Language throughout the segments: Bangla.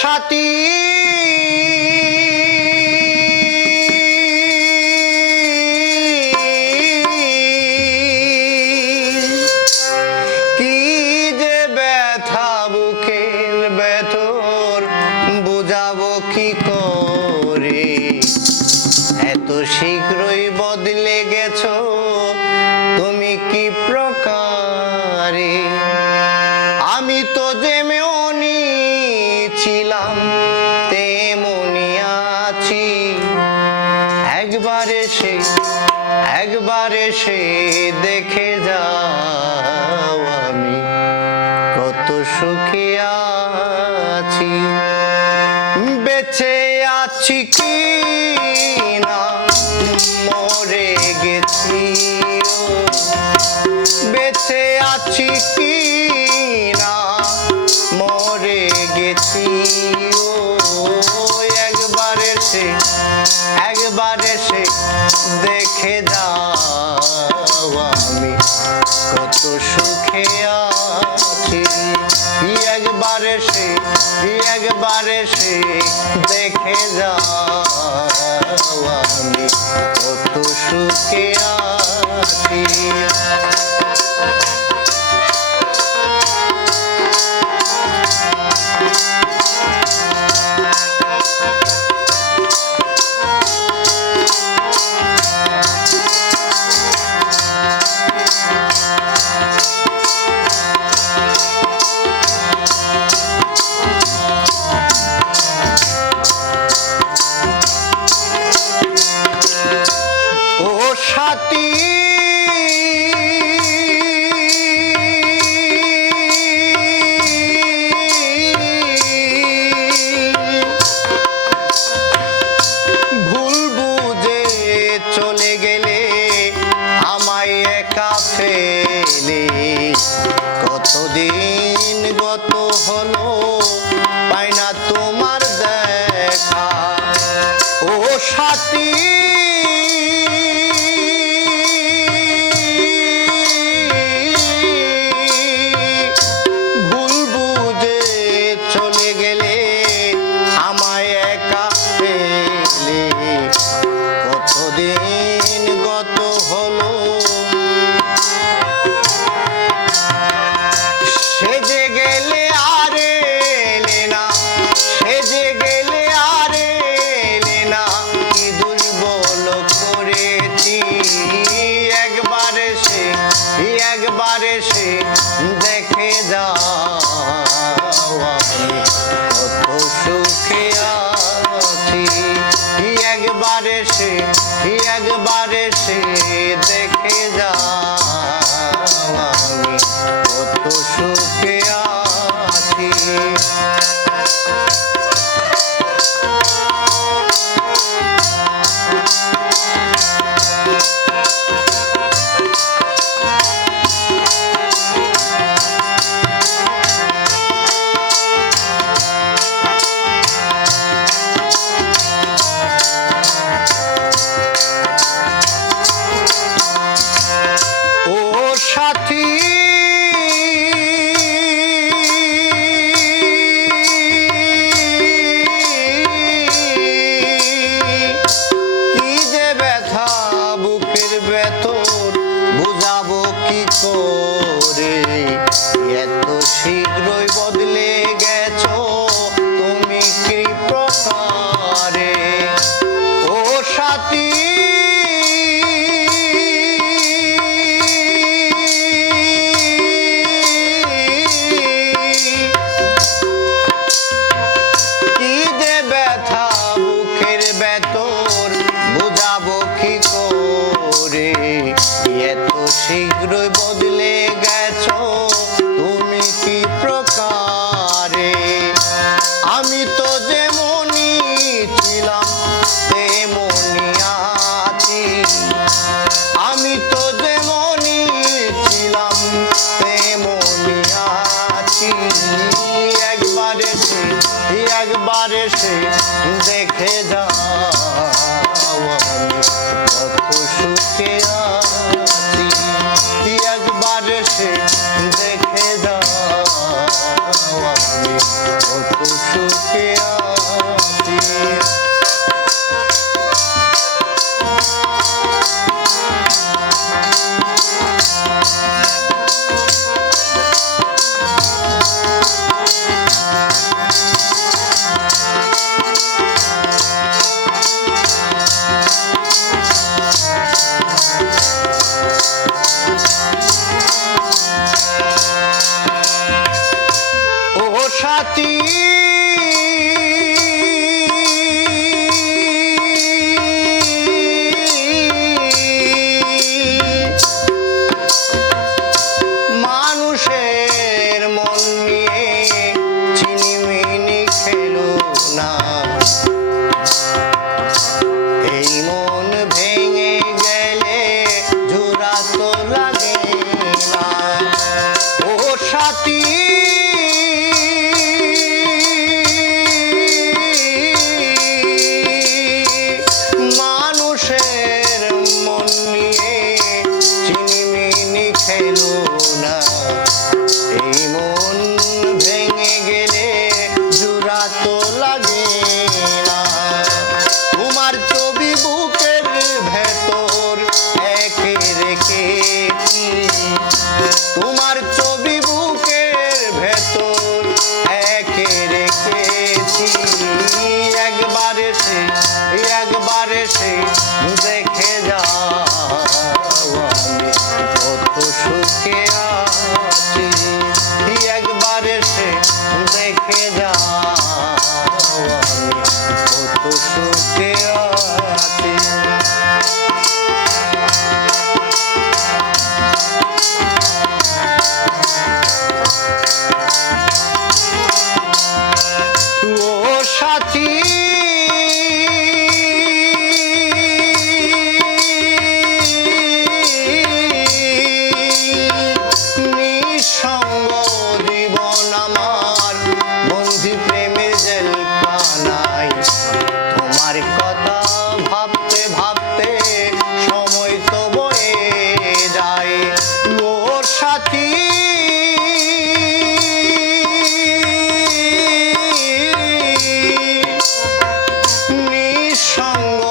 সাথী কি যে ব্যথা বুকের ভেতর বুঝাবো কি করে এত শীঘ্রই বদলে গেছো তুমি কি প্রকারে আমি তো যেমনি ছিলাম তেমনি আছি একবার এসে দেখে যাও আমি কত সুখে আছি বেঁচে আছি কি না মরে গেছি বেঁচে আছি কি না মরে গেছি একবার এসে দেখে যাও আমি কত সুখে আছি একবার এসে দেখে যাও আমি কত সুখে আছি সাথী ভুল বুঝে চলে গেলে আমায় একা ফেলে কতদিন গত হলো পাই না তোমার দেখা ও সাথী কতদিন গত হলো সেজে গেলে আর এলে না কি দুর্বল করেছি একবার এসে দেখে যাও আমি কত সুখে আছি একবার এসে দেখে যাও আমি কত সুখে আছি সাথী কি যে ব্যথা বুকের ভেতর বুঝাবো কি করে এত শীঘ্রই বদলে গেছো তুমি কি প্রকারে ও সাথী বুঝাবো কি করে এত শীঘ্রই বদলে গেছো তুমি কি প্রকারে আমি তো যেমনি ছিলাম তেমনি আছি একবার এসে দেখে যাও আমি কত সুখে আছি একবার এসে দেখে যাও আমি কত সুখে সাথী মানুষের মন নিয়ে চিনিমিনি খেলো না, এই মন ভেঙে গেলে জোড়া তো লাগে না। ও সাথী মানুষের মন নিয়ে চিনিমিনি খেলো না, এই মন ভেঙে গেলে জোড়া তো লাগে না। তোমার ছবি বুকের ভেতর একে রেখেছি, তোমার ছবি বুকের ভেতর একে রেখেছি, একবার এসে দেখে যাও আমি কত সুখে আছি, একবার এসে দেখে যাও আমি কত সুখে আছি। ও সাথী নিঃসঙ্গ জীবন আমার, বন্ধু প্রেমের জেলখানায়, তোমার কথা ভাবতে ভাবতে সময় তো বয়ে যায়। ও সাথী নিঃসঙ্গ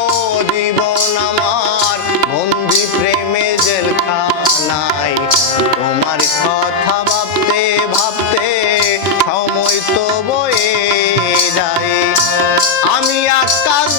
জীবন আমার, বন্দি প্রেমে জেলখানায়, তোমার কথা ভাবতে ভাবতে সময় তো বয়ে যায়। আমি আকাশ